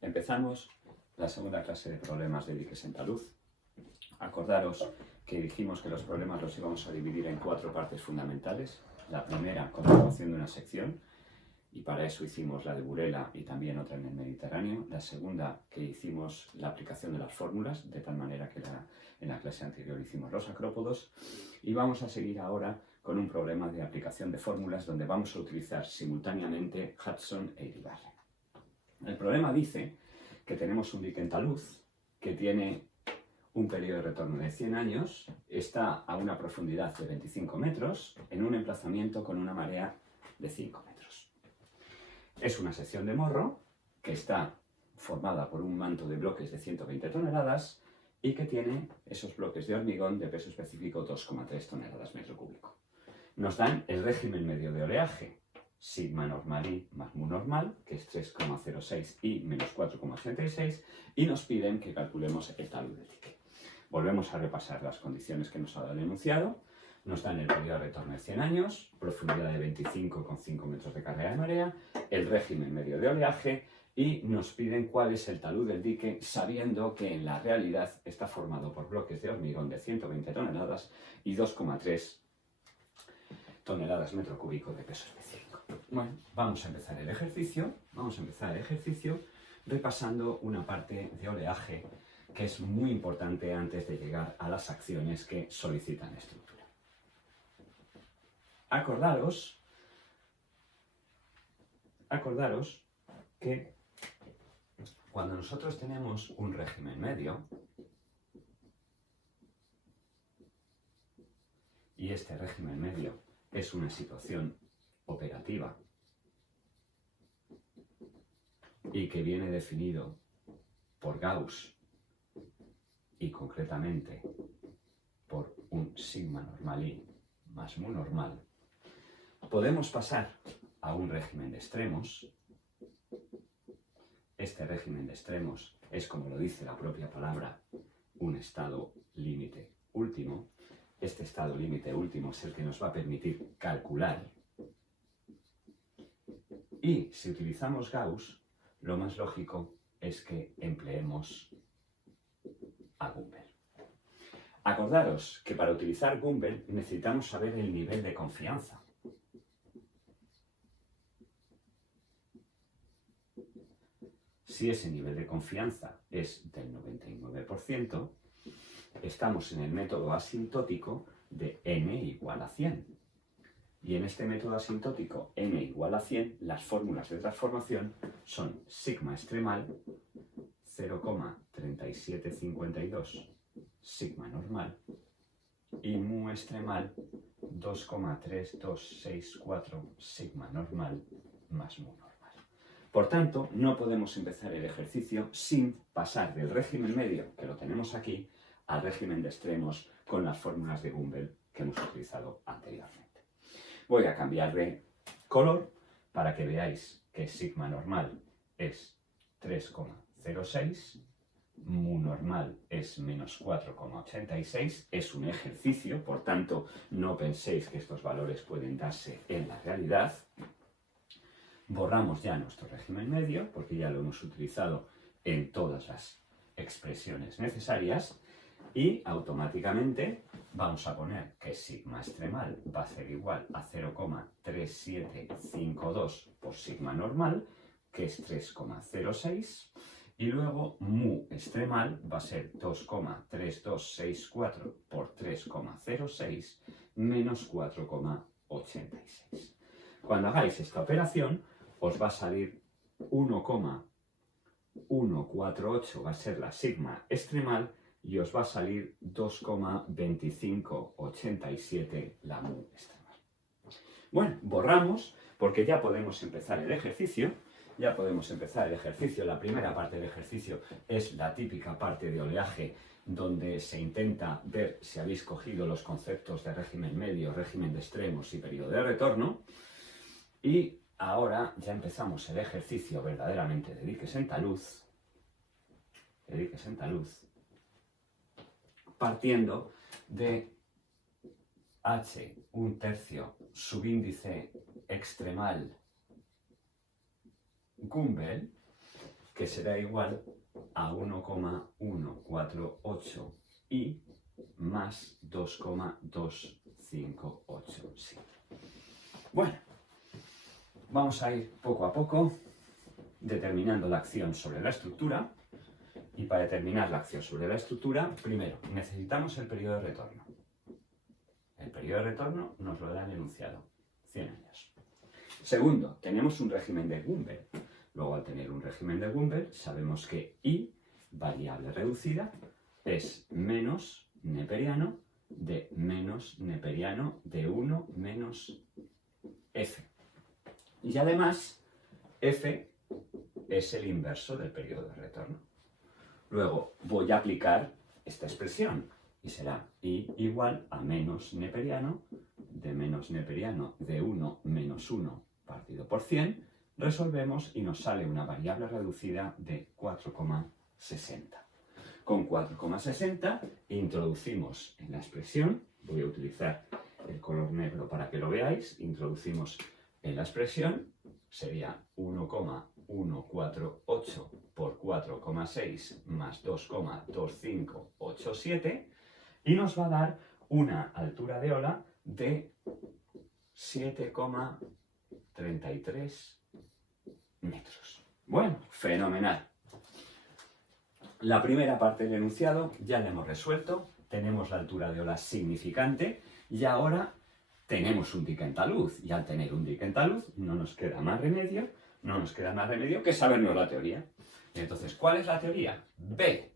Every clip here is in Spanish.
Empezamos la segunda clase de problemas de diques en talud. Acordaros que dijimos que los problemas los íbamos a dividir en 4 partes fundamentales. La primera, continuación de una sección, y para eso hicimos la de Burela y también otra en el Mediterráneo. La segunda, que hicimos la aplicación de las fórmulas, de tal manera que en la clase anterior hicimos los acrópodos. Y vamos a seguir ahora con un problema de aplicación de fórmulas donde vamos a utilizar simultáneamente Hudson e Iribarren. El problema dice que tenemos un dique en talud que tiene un periodo de retorno de 100 años, está a una profundidad de 25 metros, en un emplazamiento con una marea de 5 metros. Es una sección de morro que está formada por un manto de bloques de 120 toneladas y que tiene esos bloques de hormigón de peso específico 2,3 toneladas metro cúbico. Nos dan el régimen medio de oleaje, sigma normal I más mu normal, que es 3,06 y menos 4,86, y nos piden que calculemos el talud del dique. Volvemos a repasar las condiciones que nos ha dado el enunciado. Nos dan el periodo de retorno de 100 años, profundidad de 25,5 metros de carrera de marea, el régimen medio de oleaje y nos piden cuál es el talud del dique, sabiendo que en la realidad está formado por bloques de hormigón de 120 toneladas y 2,3 toneladas metro cúbico de peso específico. Bueno, vamos a empezar el ejercicio. Repasando una parte de oleaje que es muy importante antes de llegar a las acciones que solicitan estructura. Acordaros que cuando nosotros tenemos un régimen medio y este régimen medio es una situación operativa y que viene definido por Gauss y concretamente por un sigma normal I más mu normal, podemos pasar a un régimen de extremos. Este régimen de extremos es, como lo dice la propia palabra, un estado límite último. Este estado límite último es el que nos va a permitir calcular. Y si utilizamos Gauss, lo más lógico es que empleemos a Gumbel. Acordaros que para utilizar Gumbel necesitamos saber el nivel de confianza. Si ese nivel de confianza es del 99%, estamos en el método asintótico de n igual a 100. Y en este método asintótico n igual a 100, las fórmulas de transformación son sigma extremal 0,3752 sigma normal y mu extremal 2,3264 sigma normal más mu normal. Por tanto, no podemos empezar el ejercicio sin pasar del régimen medio, que lo tenemos aquí, al régimen de extremos con las fórmulas de Gumbel que hemos utilizado anteriormente. Voy a cambiar de color para que veáis que sigma normal es 3,06, mu normal es menos 4,86, es un ejercicio, por tanto no penséis que estos valores pueden darse en la realidad. Borramos ya nuestro régimen medio, porque ya lo hemos utilizado en todas las expresiones necesarias, y automáticamente vamos a poner que sigma extremal va a ser igual a 0,3752 por sigma normal, que es 3,06, y luego mu extremal va a ser 2,3264 por 3,06 menos 4,86. Cuando hagáis esta operación, os va a salir 1,148, va a ser la sigma extremal, y os va a salir 2,2587 la mu extremal. Bueno, borramos porque ya podemos empezar el ejercicio. La primera parte del ejercicio es la típica parte de oleaje donde se intenta ver si habéis cogido los conceptos de régimen medio, régimen de extremos y periodo de retorno. Y ahora ya empezamos el ejercicio verdaderamente de diques en talud, partiendo de H, un tercio, subíndice extremal Gumbel, que será igual a 1,148 y más 2,258. Sí. Bueno, vamos a ir poco a poco determinando la acción sobre la estructura. Y para determinar la acción sobre la estructura, primero, necesitamos el periodo de retorno. El periodo de retorno nos lo da el enunciado, 100 años. Segundo, tenemos un régimen de Gumbel. Luego, al tener un régimen de Gumbel, sabemos que I, variable reducida, es menos neperiano de menos neperiano de 1 menos F. Y además, F es el inverso del periodo de retorno. Luego voy a aplicar esta expresión y será I igual a menos neperiano de 1 menos 1 partido por 100. Resolvemos y nos sale una variable reducida de 4,60. Con 4,60 introducimos en la expresión, voy a utilizar el color negro para que lo veáis, introducimos en la expresión, sería 1,148 por 4,6 más 2,2587 y nos va a dar una altura de ola de 7,33 metros. Bueno, fenomenal. La primera parte del enunciado ya la hemos resuelto, tenemos la altura de ola significante y ahora tenemos un dique en talud. Y al tener un dique en talud no nos queda más remedio que sabernos la teoría. Y entonces, ¿cuál es la teoría? B.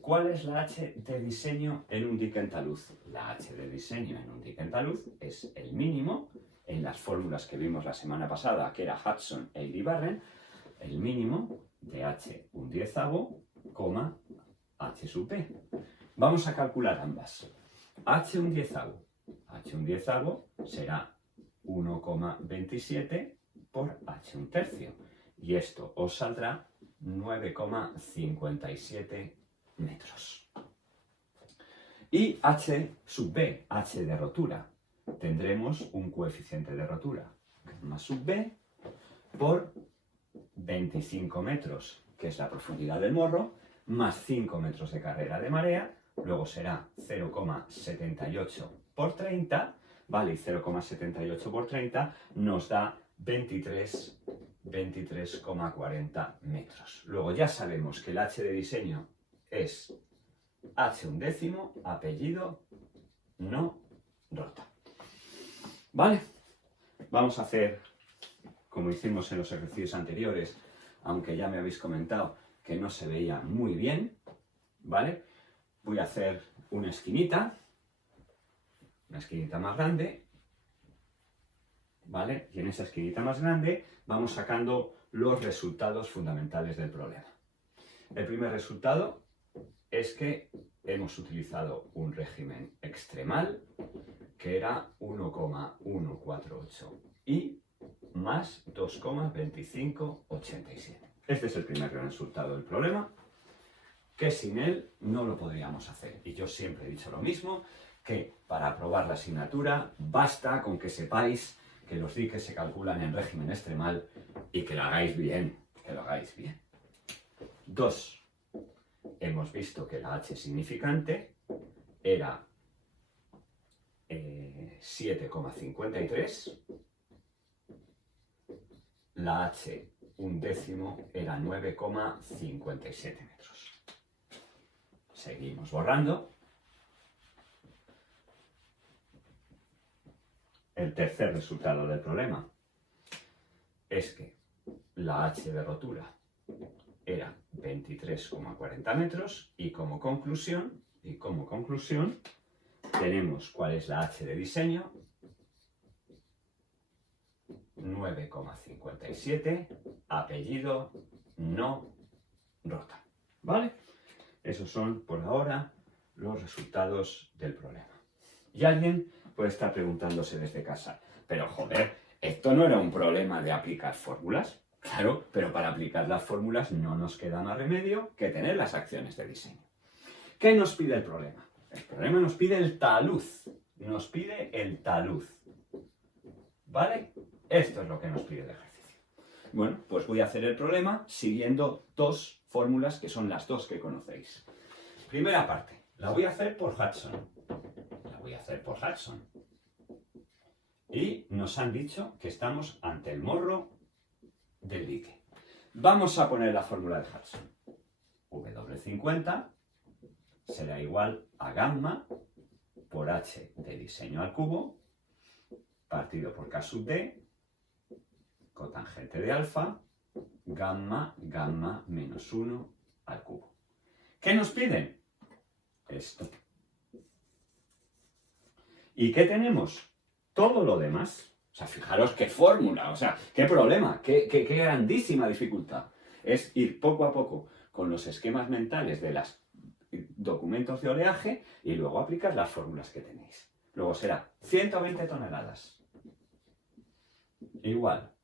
¿Cuál es la H de diseño en un dique en talud? La H de diseño en un dique en talud es el mínimo, en las fórmulas que vimos la semana pasada, que era Hudson e Iribarren, el mínimo de H un diezavo, H sub P. Vamos a calcular ambas. H un diezavo será 1,27 por H un tercio. Y esto os saldrá 9,57 metros. Y H sub B, H de rotura, tendremos un coeficiente de rotura, gamma sub B, por 25 metros, que es la profundidad del morro, más 5 metros de carrera de marea, luego será 0,78 por 30, ¿vale? Y 0,78 por 30 nos da 23,40 metros. Luego ya sabemos que el H de diseño es H un décimo, apellido, no rota. ¿Vale? Vamos a hacer, como hicimos en los ejercicios anteriores, aunque ya me habéis comentado que no se veía muy bien, ¿vale? Voy a hacer una esquinita más grande, ¿vale? Y en esa esquinita más grande vamos sacando los resultados fundamentales del problema. El primer resultado es que hemos utilizado un régimen extremal que era 1,148 y más 2,2587. Este es el primer resultado del problema, que sin él no lo podríamos hacer. Y yo siempre he dicho lo mismo, que para aprobar la asignatura basta con que sepáis que los diques se calculan en régimen extremal y que lo hagáis bien, 2. Hemos visto que la H significante era 7,53, la H un décimo era 9,57 metros. Seguimos borrando. El tercer resultado del problema es que la H de rotura era 23,40 metros y como conclusión tenemos cuál es la H de diseño, 9,57, apellido no rota. ¿Vale? Esos son por ahora los resultados del problema. Y alguien puede estar preguntándose desde casa, pero joder, ¿esto no era un problema de aplicar fórmulas? Claro, pero para aplicar las fórmulas no nos queda más remedio que tener las acciones de diseño. ¿Qué nos pide el problema? El problema nos pide el talud. ¿Vale? Esto es lo que nos pide el ejercicio. Bueno, pues voy a hacer el problema siguiendo dos fórmulas que son las dos que conocéis. Primera parte, la voy a hacer por Hudson. Y nos han dicho que estamos ante el morro del dique. Vamos a poner la fórmula de Hudson. W50 será igual a gamma por h de diseño al cubo partido por k sub d cotangente de alfa gamma menos 1 al cubo. ¿Qué nos piden? Esto. ¿Y qué tenemos? Todo lo demás. O sea, fijaros qué fórmula, o sea, qué problema, qué grandísima dificultad. Es ir poco a poco con los esquemas mentales de los documentos de oleaje y luego aplicar las fórmulas que tenéis. Luego será 120 toneladas igual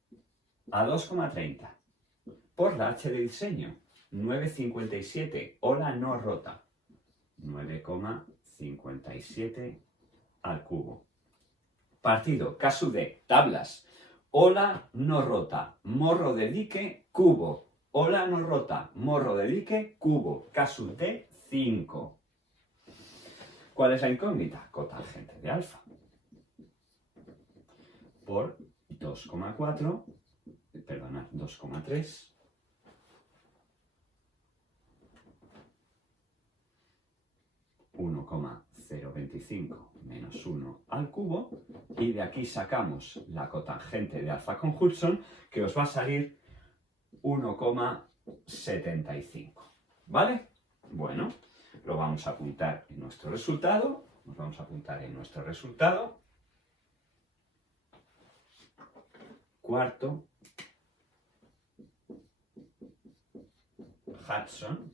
a 2,30 por la h de diseño, 9,57, ola no rota, 9,57 al cubo. Partido, K sub D, tablas, ola no rota, morro de dique, cubo, ola no rota, morro de dique, cubo, K sub D, 5. ¿Cuál es la incógnita? Cotangente de alfa. Por 2,4, perdonad, 2,3 1,025 menos 1 al cubo y de aquí sacamos la cotangente de alfa con Hudson que os va a salir 1,75. ¿Vale? Bueno, lo vamos a apuntar en nuestro resultado. Nos vamos a apuntar en nuestro resultado. Cuarto, Hudson,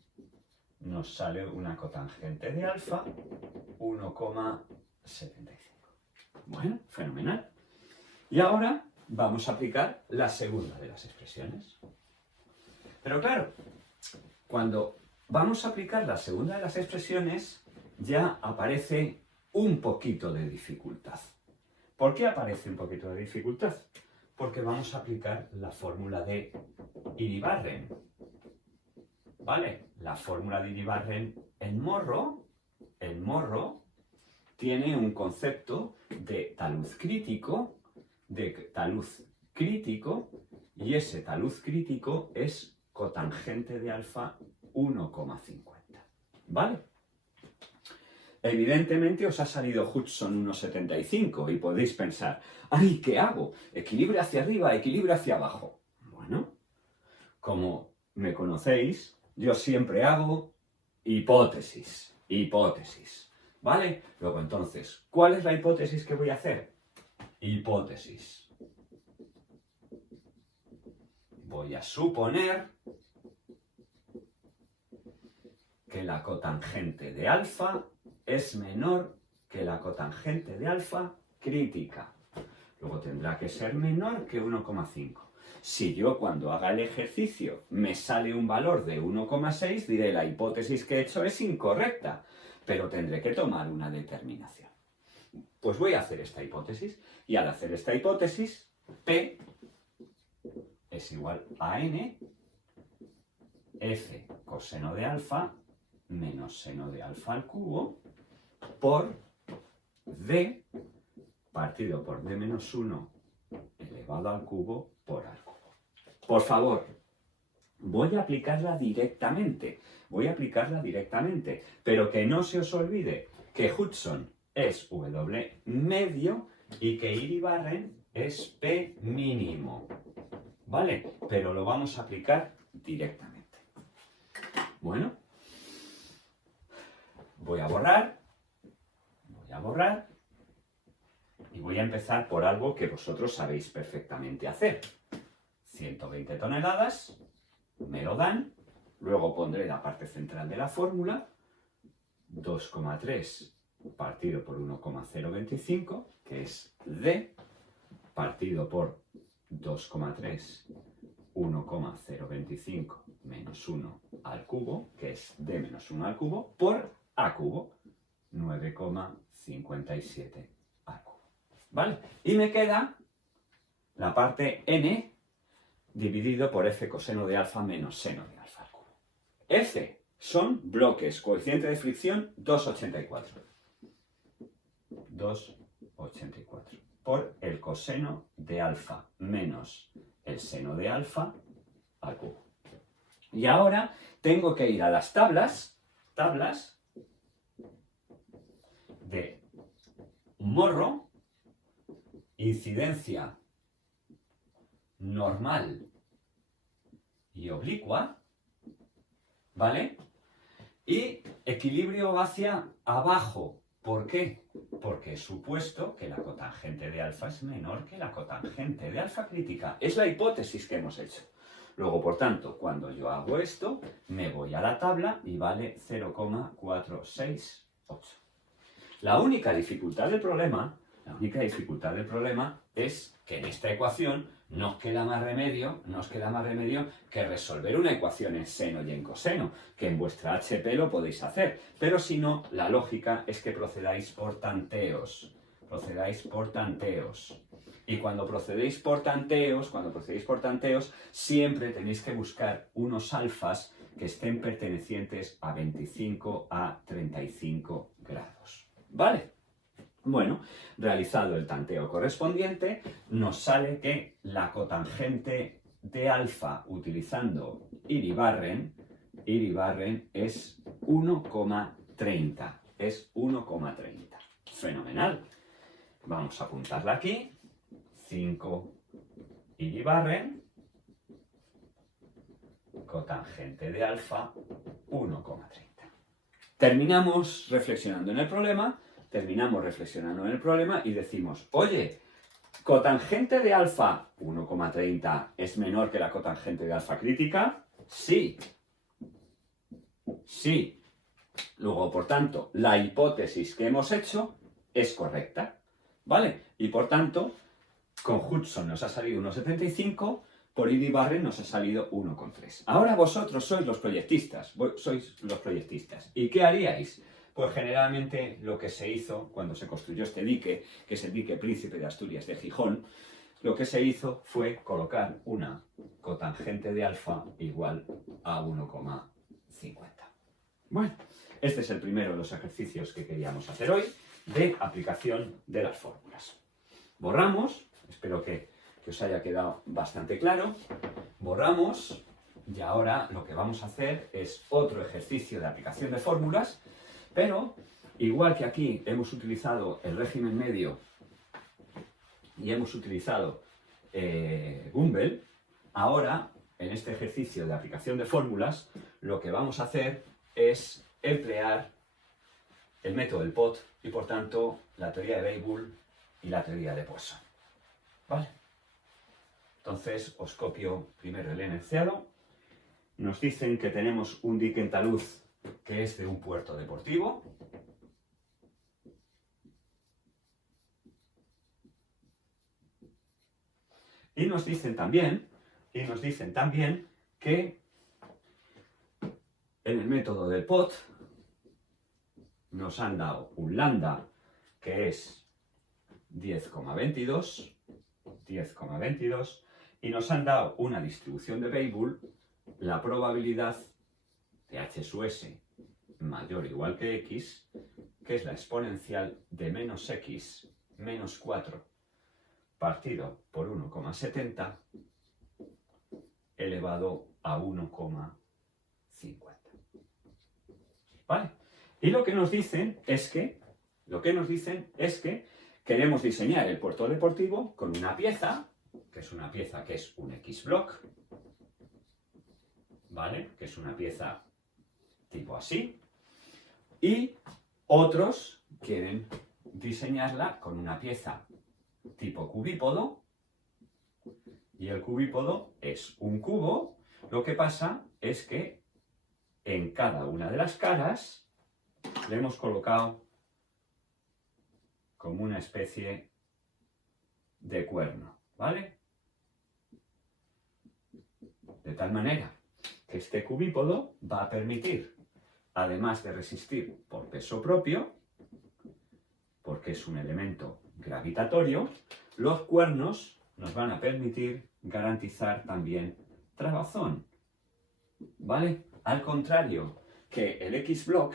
nos sale una cotangente de alfa 1,75. Bueno, fenomenal. Y ahora vamos a aplicar la segunda de las expresiones. Pero claro, cuando vamos a aplicar la segunda de las expresiones, ya aparece un poquito de dificultad. ¿Por qué aparece un poquito de dificultad? Porque vamos a aplicar la fórmula de Iribarren. ¿Vale? La fórmula de Iribarren en morro, tiene un concepto de talud crítico, y ese talud crítico es cotangente de alfa 1,50. ¿Vale? Evidentemente os ha salido Hudson 1,75 y podéis pensar, ¡ay, qué hago! ¿Equilibrio hacia arriba, equilibrio hacia abajo? Bueno, como me conocéis, yo siempre hago hipótesis. ¿Vale? Luego entonces, ¿cuál es la hipótesis que voy a hacer? Hipótesis. Voy a suponer que la cotangente de alfa es menor que la cotangente de alfa crítica. Luego tendrá que ser menor que 1,5. Si yo cuando haga el ejercicio me sale un valor de 1,6, diré la hipótesis que he hecho es incorrecta, pero tendré que tomar una determinación. Pues voy a hacer esta hipótesis y al hacer esta hipótesis, P es igual a N, F coseno de alfa menos seno de alfa al cubo por D partido por D menos 1 elevado al cubo por A al cubo. Por favor, voy a aplicarla directamente, pero que no se os olvide que Hudson es W medio y que Iribarren es P mínimo. ¿Vale? Pero lo vamos a aplicar directamente. Bueno, voy a borrar y voy a empezar por algo que vosotros sabéis perfectamente hacer. 120 toneladas, me lo dan, luego pondré la parte central de la fórmula, 2,3 partido por 1,025, que es D, partido por 2,3, 1,025 menos 1 al cubo, que es D menos 1 al cubo, por A cubo, 9,57 al cubo. ¿Vale? Y me queda la parte N, dividido por f coseno de alfa menos seno de alfa al cubo. F son bloques, coeficiente de fricción 2,84. 2,84 por el coseno de alfa menos el seno de alfa al cubo. Y ahora tengo que ir a las tablas de morro, incidencia normal y oblicua, ¿vale? Y equilibrio hacia abajo. ¿Por qué? Porque he supuesto que la cotangente de alfa es menor que la cotangente de alfa crítica. Es la hipótesis que hemos hecho. Luego, por tanto, cuando yo hago esto, me voy a la tabla y vale 0,468. La única dificultad del problema es que en esta ecuación no os queda más remedio que resolver una ecuación en seno y en coseno, que en vuestra HP lo podéis hacer, pero si no, la lógica es que procedáis por tanteos. Y cuando procedéis por tanteos, siempre tenéis que buscar unos alfas que estén pertenecientes a 25 a 35 grados. ¿Vale? Bueno, realizado el tanteo correspondiente, nos sale que la cotangente de alfa utilizando Iribarren es 1,30. Es 1,30. Fenomenal. Vamos a apuntarla aquí. 5 Iribarren, cotangente de alfa 1,30. Terminamos reflexionando en el problema y decimos, oye, cotangente de alfa 1,30 es menor que la cotangente de alfa crítica. Sí. Luego, por tanto, la hipótesis que hemos hecho es correcta, ¿vale? Y por tanto, con Hudson nos ha salido 1,75, por Iribarren nos ha salido 1,3. Ahora vosotros sois los proyectistas. ¿Y qué haríais? Pues generalmente lo que se hizo cuando se construyó este dique, que es el dique Príncipe de Asturias de Gijón, lo que se hizo fue colocar una cotangente de alfa igual a 1,50. Bueno, este es el primero de los ejercicios que queríamos hacer hoy de aplicación de las fórmulas. Borramos, espero que os haya quedado bastante claro. Borramos y ahora lo que vamos a hacer es otro ejercicio de aplicación de fórmulas, pero igual que aquí hemos utilizado el régimen medio y hemos utilizado Gumbel, ahora en este ejercicio de aplicación de fórmulas lo que vamos a hacer es emplear el método del POT y por tanto la teoría de Weibull y la teoría de Poisson. ¿Vale? Entonces os copio primero el enunciado. Nos dicen que tenemos un dique en talud que es de un puerto deportivo. Y nos dicen también que en el método del POT nos han dado un lambda que es 10,22 y nos han dado una distribución de Weibull, la probabilidad de h sub s mayor o igual que x, que es la exponencial de menos x menos 4 partido por 1,70 elevado a 1,50. ¿Vale? Y lo que nos dicen es que queremos diseñar el puerto deportivo con una pieza, que es un X-block, ¿vale? Que es una pieza tipo así, y otros quieren diseñarla con una pieza tipo cubípodo, y el cubípodo es un cubo. Lo que pasa es que en cada una de las caras le hemos colocado como una especie de cuerno, ¿vale? De tal manera que este cubípodo va a permitir, además de resistir por peso propio, porque es un elemento gravitatorio, los cuernos nos van a permitir garantizar también trabazón, ¿vale? Al contrario que el X-Block,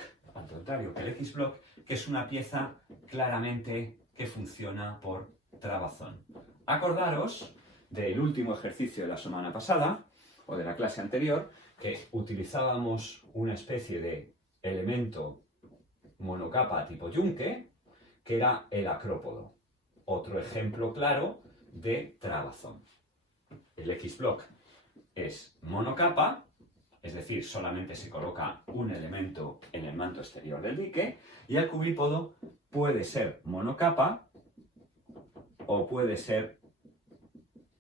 que es una pieza claramente que funciona por trabazón. Acordaros del último ejercicio de la semana pasada, o de la clase anterior, que utilizábamos una especie de elemento monocapa tipo yunque, que era el acrópodo. Otro ejemplo claro de trabazón. El X-Block es monocapa, es decir, solamente se coloca un elemento en el manto exterior del dique, y el cubípodo puede ser monocapa o puede ser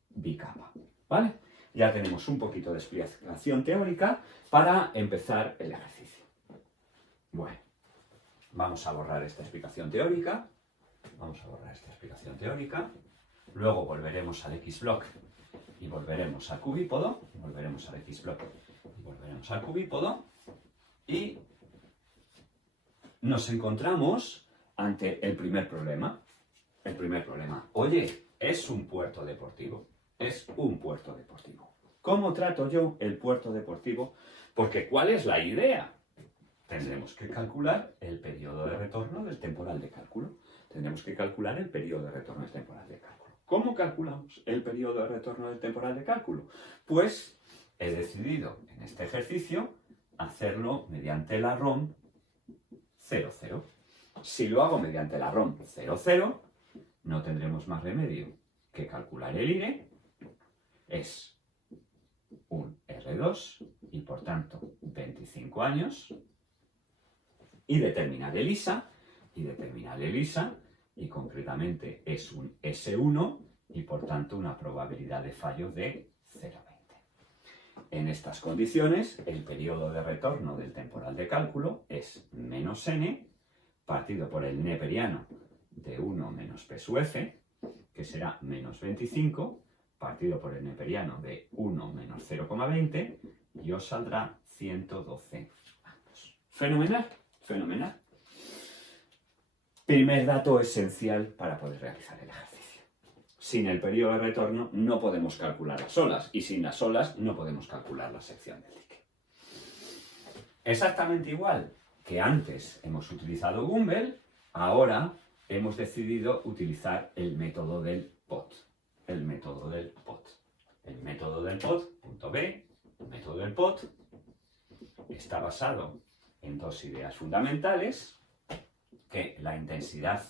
bicapa, ¿vale? Ya tenemos un poquito de explicación teórica para empezar el ejercicio. Bueno, vamos a borrar esta explicación teórica. Luego volveremos al X-Block y volveremos al cubípodo. Y nos encontramos ante el primer problema. Oye, es un puerto deportivo. ¿Cómo trato yo el puerto deportivo? Porque ¿cuál es la idea? Tendremos que calcular el periodo de retorno del temporal de cálculo. ¿Cómo calculamos el periodo de retorno del temporal de cálculo? Pues he decidido en este ejercicio hacerlo mediante la ROM 00. Si lo hago mediante la ROM 00, no tendremos más remedio que calcular el IRE. Es un R2 y por tanto 25 años. Y determinar el ISA, y concretamente es un S1 y por tanto una probabilidad de fallo de 0,20. En estas condiciones, el periodo de retorno del temporal de cálculo es menos n partido por el neperiano de 1 menos P sub f, que será menos 25, partido por el neperiano de 1 menos 0,20, y os saldrá 112 años. Fenomenal. Primer dato esencial para poder realizar el ejercicio. Sin el periodo de retorno no podemos calcular las olas, y sin las olas no podemos calcular la sección del dique. Exactamente igual que antes hemos utilizado Gumbel, ahora hemos decidido utilizar el método del POT. El método del POT está basado en dos ideas fundamentales: que la intensidad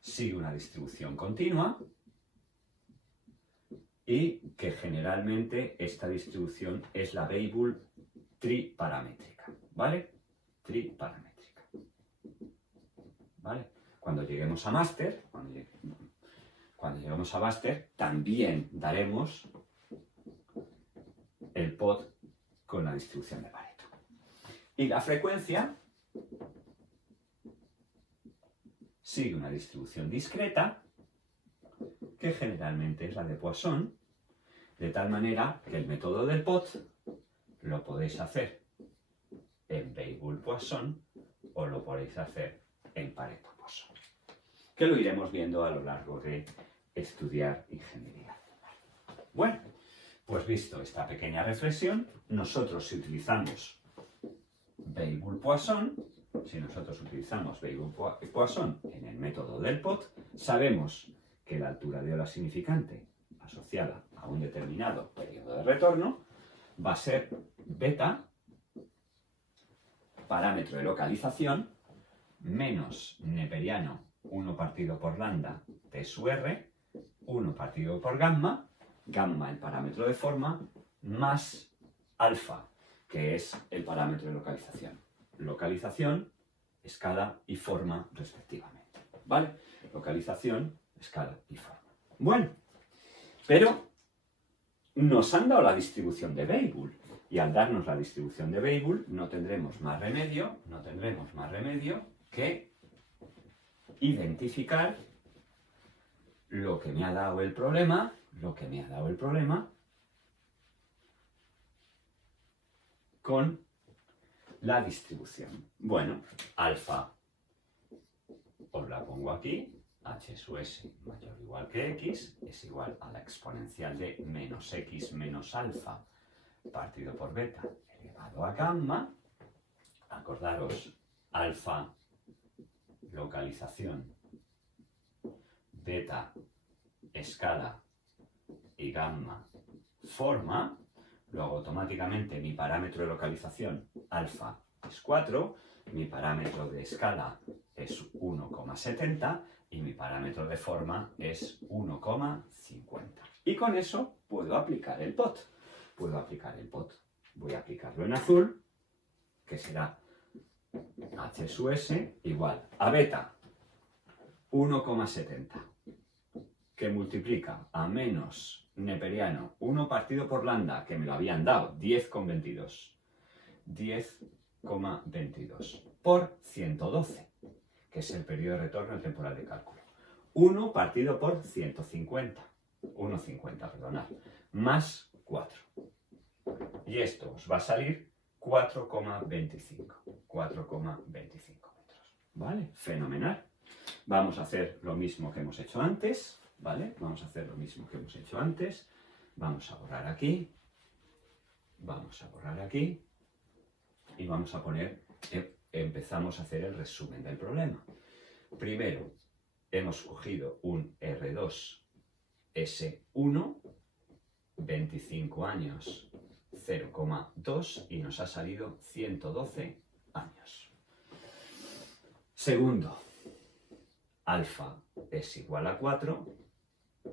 sigue una distribución continua y que generalmente esta distribución es la Weibull triparamétrica, ¿vale? Cuando lleguemos a máster, también daremos el POT con la distribución de Pareto. Y la frecuencia sigue una distribución discreta, que generalmente es la de Poisson, de tal manera que el método del POT lo podéis hacer en Weibull-Poisson o lo podéis hacer en Pareto-Poisson, que lo iremos viendo a lo largo de estudiar ingeniería. Bueno, pues visto esta pequeña reflexión, nosotros si utilizamos Weibull-Poisson en el método del POT, sabemos que la altura de ola significante asociada a un determinado periodo de retorno va a ser beta, parámetro de localización, menos neperiano 1 partido por lambda T sub R, 1 partido por gamma, gamma el parámetro de forma, más alfa, que es el parámetro de localización. Localización, escala y forma respectivamente. ¿Vale? Localización, escala y forma. Bueno, pero nos han dado la distribución de Weibull, y al darnos la distribución de Weibull no tendremos más remedio que identificar lo que me ha dado el problema con la distribución. Bueno, alfa os la pongo aquí, h sub s mayor o igual que x es igual a la exponencial de menos x menos alfa partido por beta elevado a gamma. Acordaros, alfa localización, beta escala y gamma forma. Luego automáticamente mi parámetro de localización alfa es 4, mi parámetro de escala es 1,70 y mi parámetro de forma es 1,50. Y con eso puedo aplicar el POT. Voy a aplicarlo en azul, que será h sub s igual a beta 1,70, que multiplica a menos neperiano 1 partido por lambda, que me lo habían dado, 10,22. 10,22 por 112, que es el periodo de retorno del temporal de cálculo. 1 partido por 150, 1,50, perdonad, más 4. Y esto os va a salir 4,25. 4,25 metros. ¿Vale? Fenomenal. Vamos a hacer lo mismo que hemos hecho antes. ¿Vale? Vamos a hacer lo mismo que hemos hecho antes. Vamos a borrar aquí. Vamos a borrar aquí. Y vamos a poner, empezamos a hacer el resumen del problema. Primero, hemos cogido un R2S1, 25 años, 0,2 y nos ha salido 112 años. Segundo, alfa es igual a 4,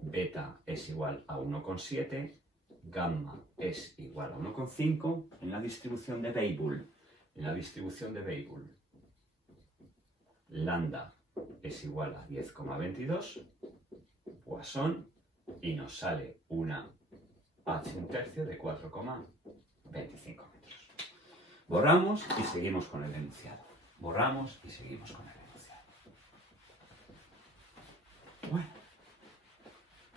beta es igual a 1,7, gamma es igual a 1,5 en la distribución de Weibull. Lambda es igual a 10,22, Poisson, y nos sale una h1/3 de 4,25 metros. Borramos y seguimos con el enunciado. Bueno,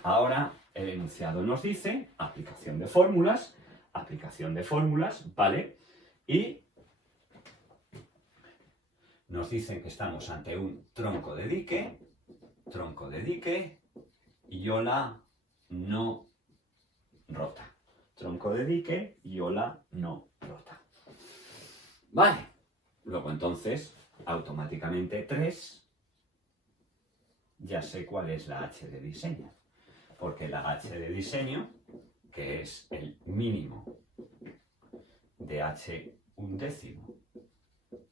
ahora el enunciado nos dice aplicación de fórmulas, ¿vale? Y nos dicen que estamos ante un tronco de dique, y ola no rota. Tronco de dique y ola no rota. Vale. Luego entonces, automáticamente 3, ya sé cuál es la h de diseño. Porque la h de diseño, que es el mínimo de h1/10,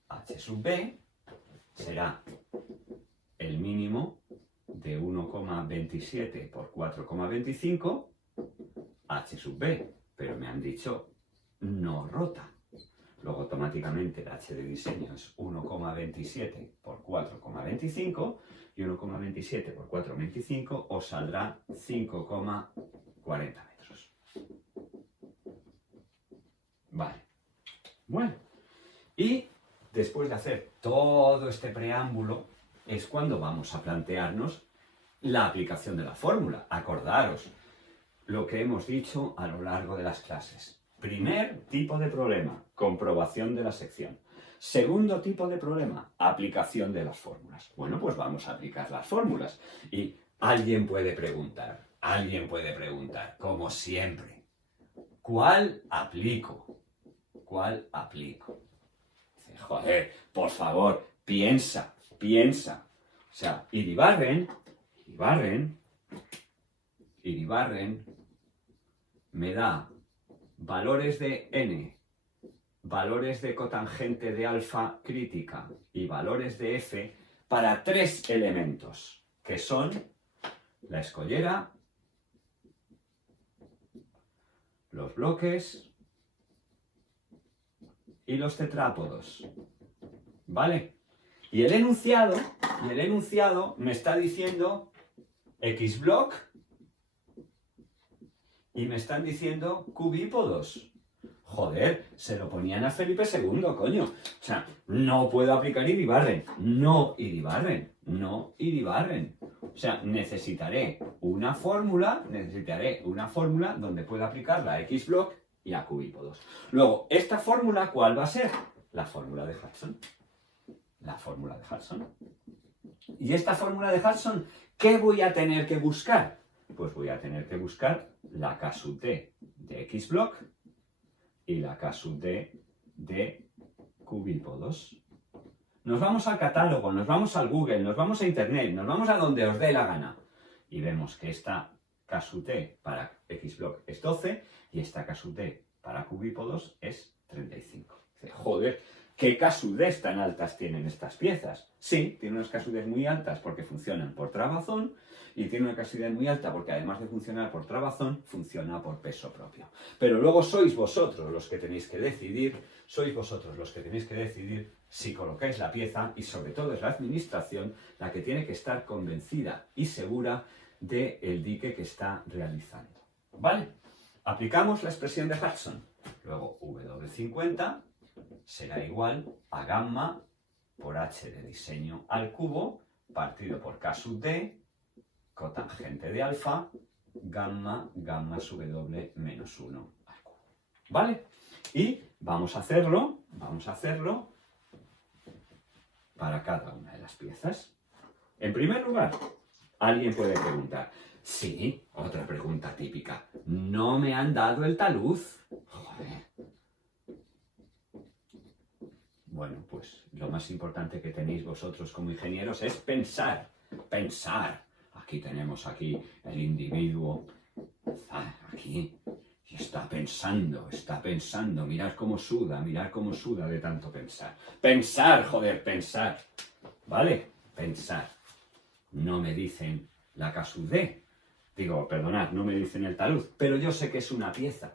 h sub b, será el mínimo de 1,27 por 4,25, h sub b, pero me han dicho no rota. Luego automáticamente el h de diseño es 1,27 por 4,25 y 1,27 por 4,25 os saldrá 5,40 metros. Vale. Bueno, y después de hacer todo este preámbulo es cuando vamos a plantearnos la aplicación de la fórmula. Acordaros lo que hemos dicho a lo largo de las clases. Primer tipo de problema, comprobación de la sección. Segundo tipo de problema, aplicación de las fórmulas. Bueno, pues vamos a aplicar las fórmulas. Y alguien puede preguntar, como siempre, ¿cuál aplico? Dice, joder, por favor, piensa. O sea, Iribarren me da valores de n, valores de cotangente de alfa crítica y valores de f para 3 elementos, que son la escollera, los bloques y los tetrápodos. ¿Vale? Y el enunciado me está diciendo X block y me están diciendo cubípodos. Joder, se lo ponían a Felipe II, coño. O sea, no puedo aplicar Iribarren. No Iribarren. O sea, necesitaré una fórmula donde pueda aplicar la X block y a cubípodos. Luego, ¿esta fórmula cuál va a ser? La fórmula de Hudson. Y esta fórmula de Hudson, ¿qué voy a tener que buscar? Pues voy a tener que buscar la K sub D de X block y la K sub D de cubípodos. Nos vamos al catálogo, nos vamos al Google, nos vamos a Internet, nos vamos a donde os dé la gana. Y vemos que esta K sub D para X block es 12 y esta K sub D para cubípodos es 35. Joder, ¿qué K sub D tan altas tienen estas piezas? Sí, tienen unas K sub D muy altas porque funcionan por trabazón y tiene una K sub D muy alta porque además de funcionar por trabazón, funciona por peso propio. Pero luego sois vosotros los que tenéis que decidir, si colocáis la pieza y sobre todo es la administración la que tiene que estar convencida y segura del dique que está realizando. ¿Vale? Aplicamos la expresión de Hudson. Luego W50 será igual a gamma por h de diseño al cubo partido por K sub D cotangente de alfa gamma sub W menos 1 al cubo. ¿Vale? Y vamos a hacerlo para cada una de las piezas. En primer lugar, alguien puede preguntar, sí, otra pregunta típica, ¿no me han dado el talud? Joder. Bueno, pues lo más importante que tenéis vosotros como ingenieros es pensar. Aquí tenemos el individuo, aquí, y está pensando, mirad cómo suda de tanto pensar. Pensar, ¿vale? Pensar. No me dicen la K sub D, no me dicen el talud, pero yo sé que es una pieza,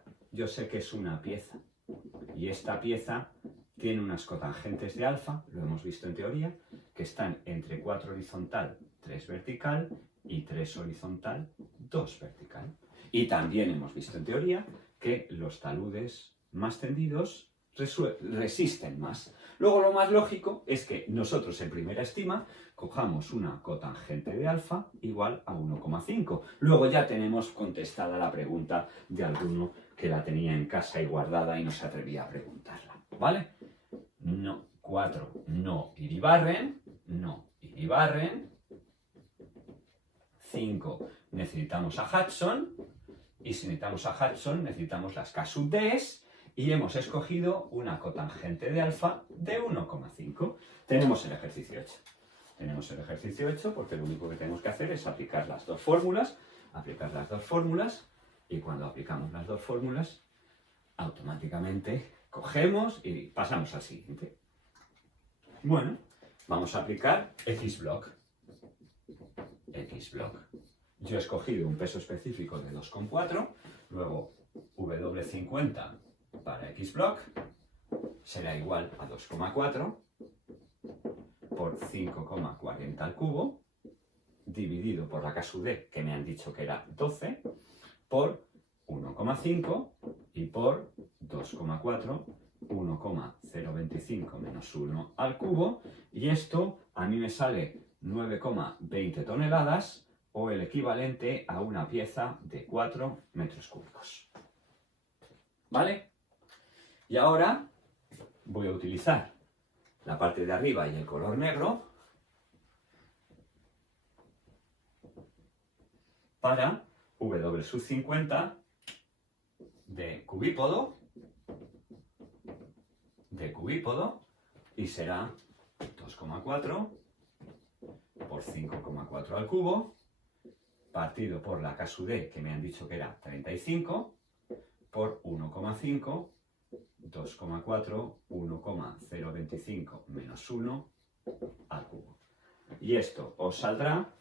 y esta pieza tiene unas cotangentes de alfa, lo hemos visto en teoría, que están entre 4 horizontal, 3 vertical y 3 horizontal, 2 vertical. Y también hemos visto en teoría que los taludes más tendidos resisten más. Luego lo más lógico es que nosotros en primera estima cojamos una cotangente de alfa igual a 1,5. Luego ya tenemos contestada la pregunta de alguno que la tenía en casa y guardada y no se atrevía a preguntarla. ¿Vale? No, 4 no iribarren. 5 necesitamos a Hudson. Y si necesitamos a Hudson, necesitamos las K sub Ds. Y hemos escogido una cotangente de alfa de 1,5. Tenemos el ejercicio hecho. Porque lo único que tenemos que hacer es aplicar las dos fórmulas. Y cuando aplicamos las dos fórmulas, automáticamente cogemos y pasamos al siguiente. Bueno, vamos a aplicar X block. Yo he escogido un peso específico de 2,4, luego W50 para X block será igual a 2,4 por 5,40 al cubo, dividido por la K sub D, que me han dicho que era 12, por 1,5 y por 2,4, 1,025 menos 1 al cubo, y esto a mí me sale 9,20 toneladas, o el equivalente a una pieza de 4 metros cúbicos. ¿Vale? Y ahora voy a utilizar la parte de arriba y el color negro para W sub 50 de cubípodo, y será 2,4 por 5,4 al cubo, partido por la K sub D, que me han dicho que era 35, por 1,5, 2,4, 1,025 menos 1 al cubo. Y esto os saldrá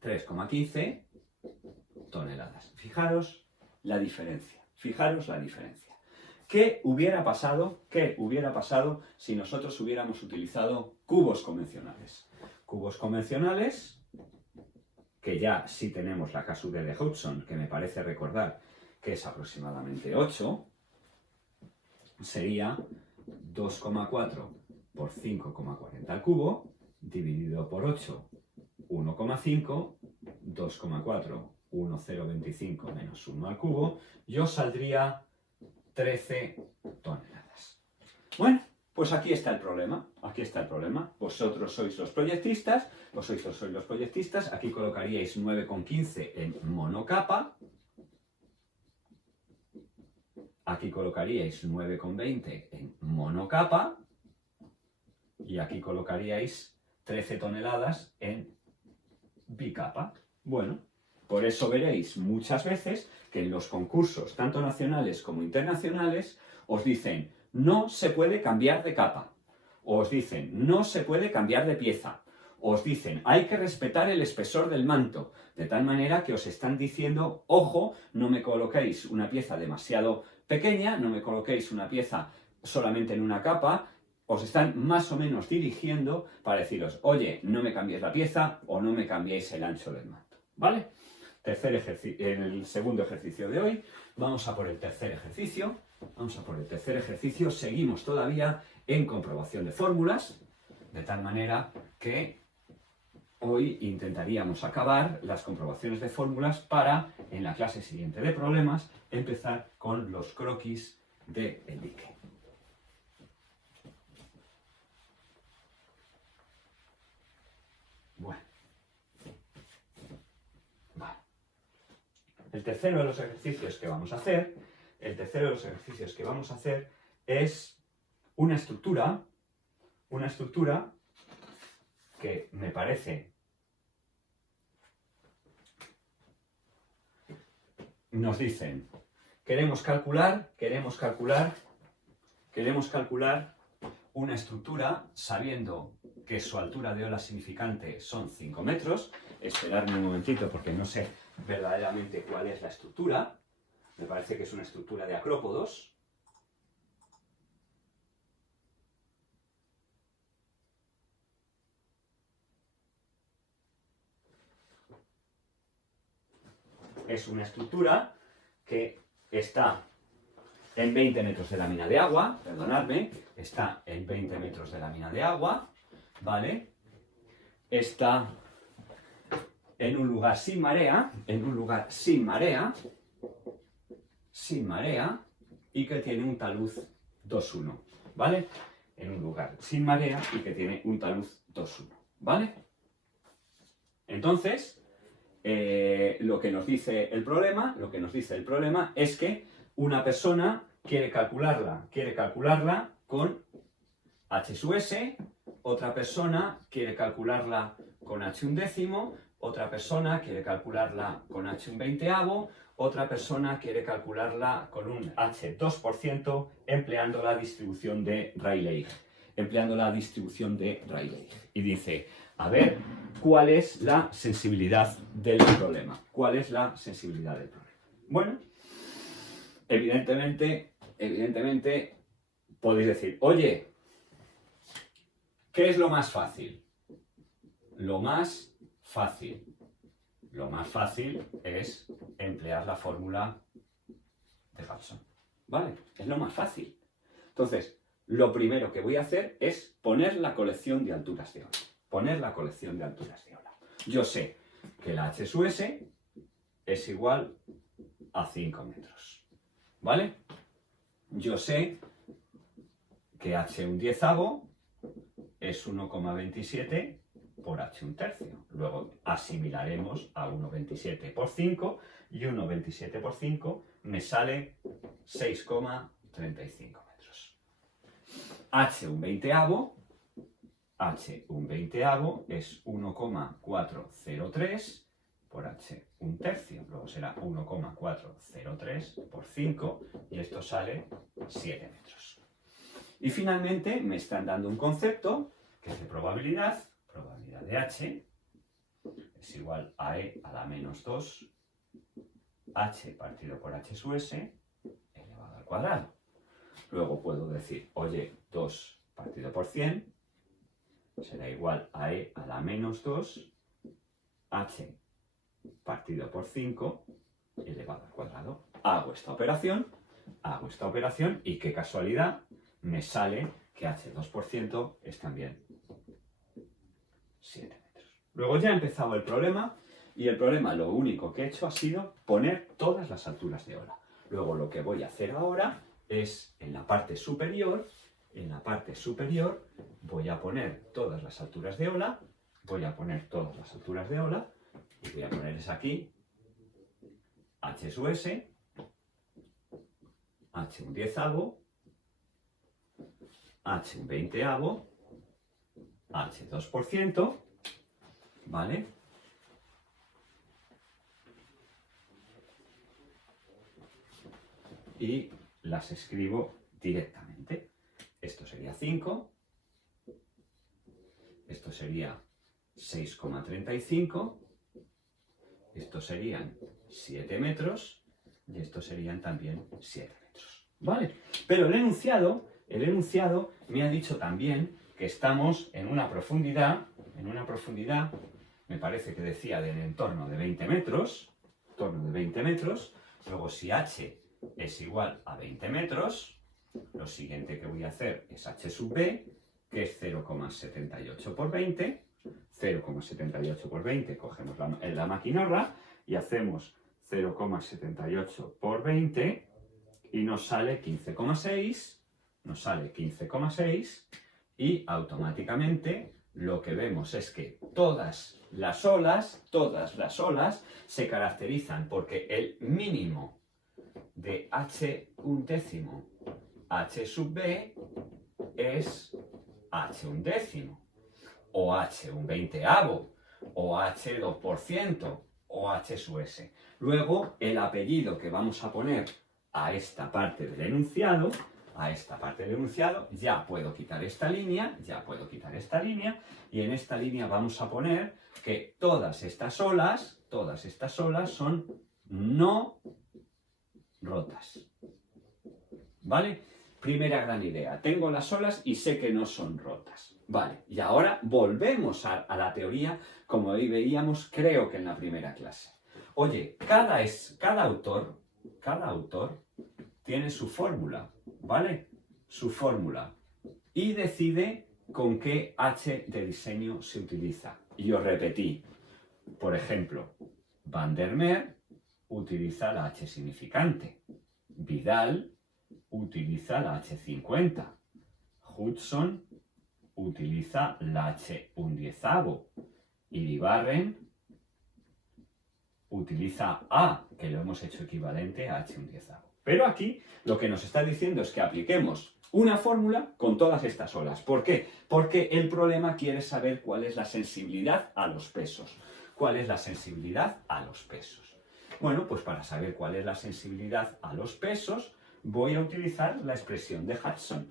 3,15 toneladas. Fijaros la diferencia. ¿Qué hubiera pasado si nosotros hubiéramos utilizado cubos convencionales? Que ya sí tenemos la K sub D de Hudson, que me parece recordar que es aproximadamente 8, sería 2,4 por 5,40 al cubo, dividido por 8, 1,5, 2,4, 1,025 menos 1 al cubo, y os saldría 13 toneladas. Bueno, Pues aquí está el problema, aquí está el problema. Vosotros sois los proyectistas, aquí colocaríais 9,15 en monocapa, aquí colocaríais 9,20 en monocapa y aquí colocaríais 13 toneladas en bicapa. Bueno, por eso veréis muchas veces que en los concursos, tanto nacionales como internacionales, os dicen no se puede cambiar de capa, os dicen no se puede cambiar de pieza, os dicen hay que respetar el espesor del manto, de tal manera que os están diciendo, ojo, no me coloquéis una pieza demasiado pequeña, no me coloquéis una pieza solamente en una capa, os están más o menos dirigiendo para deciros, oye, no me cambiéis la pieza o no me cambiéis el ancho del manto, ¿vale? En el segundo ejercicio de hoy, vamos a por el tercer ejercicio. Seguimos todavía en comprobación de fórmulas, de tal manera que hoy intentaríamos acabar las comprobaciones de fórmulas para, en la clase siguiente de problemas, empezar con los croquis del dique. Bueno. El tercero de los ejercicios que vamos a hacer, es una estructura que me parece, nos dicen, queremos calcular una estructura sabiendo que su altura de ola significante son 5 metros. Esperadme un momentito porque no sé verdaderamente cuál es la estructura. Me parece que es una estructura de acrópodos. Es una estructura que está en 20 metros de lámina de agua, perdonadme, está en 20 metros de lámina de agua, ¿vale? Está en un lugar sin marea, y que tiene un talud 2,1, ¿vale? En un lugar sin marea y que tiene un talud 2,1, ¿vale? Entonces, lo que nos dice el problema es que una persona quiere calcularla con h sub s, otra persona quiere calcularla con h1/10, otra persona quiere calcularla con h1/20, otra persona quiere calcularla con un h2% empleando la distribución de Rayleigh. Y dice, a ver, ¿cuál es la sensibilidad del problema? Bueno, evidentemente podéis decir, oye, ¿qué es lo más fácil? Lo más fácil es emplear la fórmula de Paulson, ¿vale? Es lo más fácil. Entonces, lo primero que voy a hacer es poner la colección de alturas de ola. Yo sé que la h sub s es igual a 5 metros, ¿vale? Yo sé que h1/10 es 1,27 por h1/3. Luego asimilaremos a 1,27 por 5 y 1,27 por 5 me sale 6,35 metros. h1/20 es 1,403 por h1/3. Luego será 1,403 por 5 y esto sale 7 metros. Y finalmente me están dando un concepto que es de probabilidad de h es igual a e a la menos 2 h partido por h sub s elevado al cuadrado. Luego puedo decir, oye, 2 partido por 100 será igual a e a la menos 2 h partido por 5 elevado al cuadrado. Hago esta operación y qué casualidad, me sale que h2% es también 7 metros. Luego ya he empezado el problema y el problema lo único que he hecho ha sido poner todas las alturas de ola. Luego lo que voy a hacer ahora es, en la parte superior, en la parte superior voy a poner todas las alturas de ola, y voy a poner aquí h sub s, h un diezavo, h un veinteavo, h 2%, ¿vale? Y las escribo directamente. Esto sería 5, esto sería 6,35, estos serían 7 metros y estos serían también 7 metros. ¿Vale? Pero el enunciado me ha dicho también que estamos en una profundidad, me parece que decía del entorno de 20 metros, luego si h es igual a 20 metros, lo siguiente que voy a hacer es h sub b, que es 0,78 por 20, 0,78 por 20, cogemos la maquinorra y hacemos 0,78 por 20 y nos sale 15,6, y automáticamente lo que vemos es que todas las olas se caracterizan porque el mínimo de h un décimo h sub b es h un décimo, o h un veinteavo, o h 2%, o h sub s. Luego, el apellido que vamos a poner a esta parte del enunciado, ya puedo quitar esta línea, y en esta línea vamos a poner que todas estas olas son no rotas. ¿Vale? Primera gran idea. Tengo las olas y sé que no son rotas. Vale, y ahora volvemos a la teoría como hoy veíamos, creo que en la primera clase. Oye, cada autor tiene su fórmula, ¿vale? Su fórmula. Y decide con qué h de diseño se utiliza. Y os repetí, por ejemplo, Van der Meer utiliza la h significante. Vidal utiliza la h50. Hudson utiliza la h un diezavo. Iribarren utiliza A, que lo hemos hecho equivalente a h un diezavo. Pero aquí lo que nos está diciendo es que apliquemos una fórmula con todas estas olas. ¿Por qué? Porque el problema quiere saber cuál es la sensibilidad a los pesos. Bueno, pues para saber cuál es la sensibilidad a los pesos, voy a utilizar la expresión de Hudson.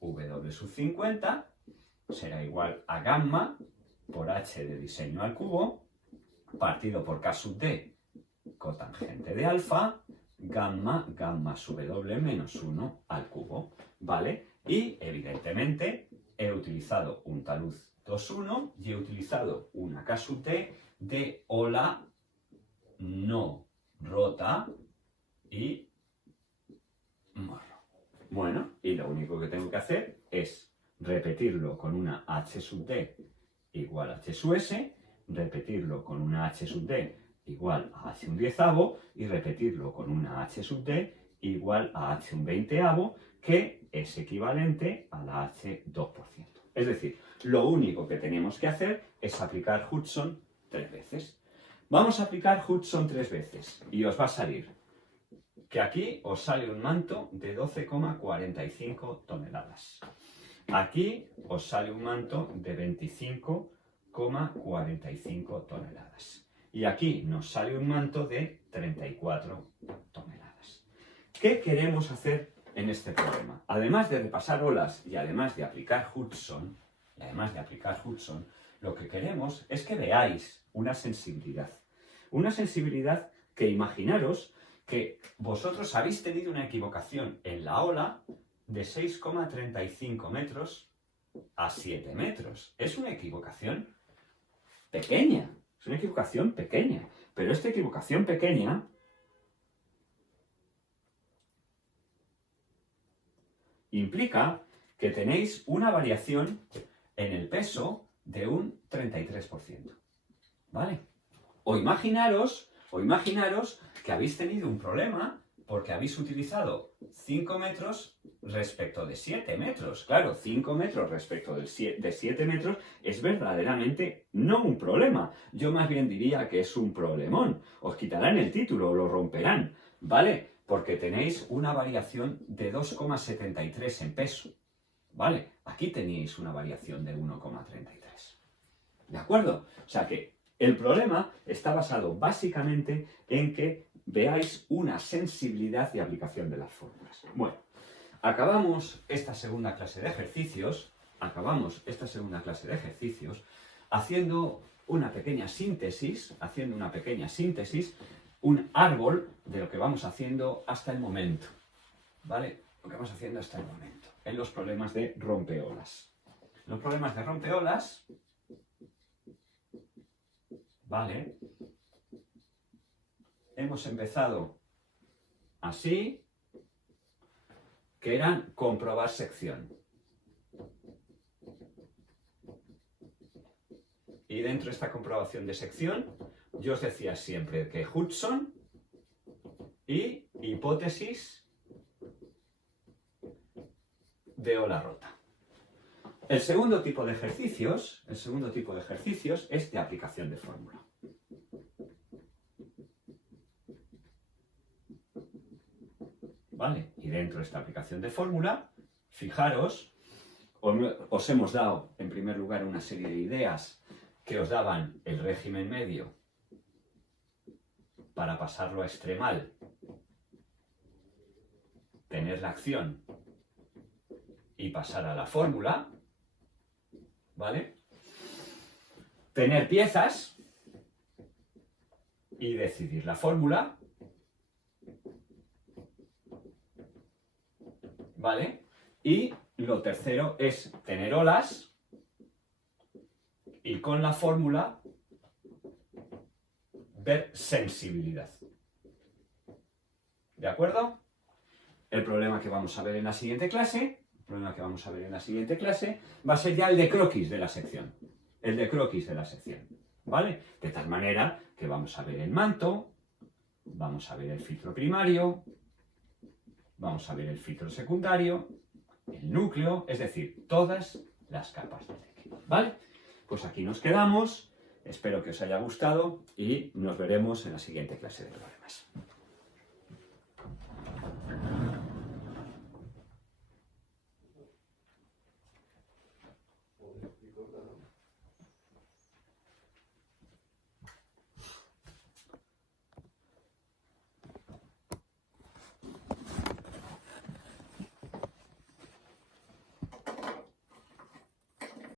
W sub 50 será igual a gamma por h de diseño al cubo, partido por k sub d, cotangente de alfa, gamma sub w menos 1 al cubo. ¿Vale? Y, evidentemente, he utilizado un talud 2,1 y he utilizado una k sub d de ola no rota y morro. Bueno, y lo único que tengo que hacer es repetirlo con una h sub d igual a h sub s, repetirlo con una h sub d igual a h un diezavo y repetirlo con una h sub d igual a h un veinteavo, que es equivalente a la h 2%. Es decir, lo único que tenemos que hacer es aplicar Hudson 3 veces. Vamos a aplicar Hudson 3 veces y os va a salir que aquí os sale un manto de 12,45 toneladas. Aquí os sale un manto de 25,45 toneladas. Y aquí nos sale un manto de 34 toneladas. ¿Qué queremos hacer en este problema? Además de repasar olas y además de aplicar Hudson, lo que queremos es que veáis una sensibilidad. Una sensibilidad que imaginaros que vosotros habéis tenido una equivocación en la ola de 6,35 metros a 7 metros. Es una equivocación pequeña. Pero esta equivocación pequeña implica que tenéis una variación en el peso de un 33%. ¿Vale? O imaginaros que habéis tenido un problema porque habéis utilizado 5 metros respecto de 7 metros. Claro, 5 metros respecto de 7 metros es verdaderamente no un problema. Yo más bien diría que es un problemón. Os quitarán el título o lo romperán, ¿vale? Porque tenéis una variación de 2,73 en peso, ¿vale? Aquí tenéis una variación de 1,33. ¿De acuerdo? O sea que el problema está basado básicamente en que veáis una sensibilidad de aplicación de las fórmulas. Bueno, acabamos esta segunda clase de ejercicios, haciendo una pequeña síntesis, un árbol de lo que vamos haciendo hasta el momento, ¿vale? Lo que vamos haciendo hasta el momento, en los problemas de rompeolas. Los problemas de rompeolas, ¿vale? Hemos empezado así, que eran comprobar sección. Y dentro de esta comprobación de sección, yo os decía siempre que Hudson y hipótesis de ola rota. El segundo tipo de ejercicios es de aplicación de fórmula. ¿Vale? Y dentro de esta aplicación de fórmula, fijaros, os hemos dado en primer lugar una serie de ideas que os daban el régimen medio para pasarlo a extremal, tener la acción y pasar a la fórmula, ¿vale? Tener piezas y decidir la fórmula, ¿vale? Y lo tercero es tener olas y con la fórmula ver sensibilidad. ¿De acuerdo? El problema que vamos a ver en la siguiente clase, va a ser ya el de croquis de la sección. ¿Vale? De tal manera que vamos a ver el manto, vamos a ver el filtro primario, vamos a ver el filtro secundario, el núcleo, es decir, todas las capas del equipo. ¿Vale? Pues aquí nos quedamos, espero que os haya gustado y nos veremos en la siguiente clase de problemas.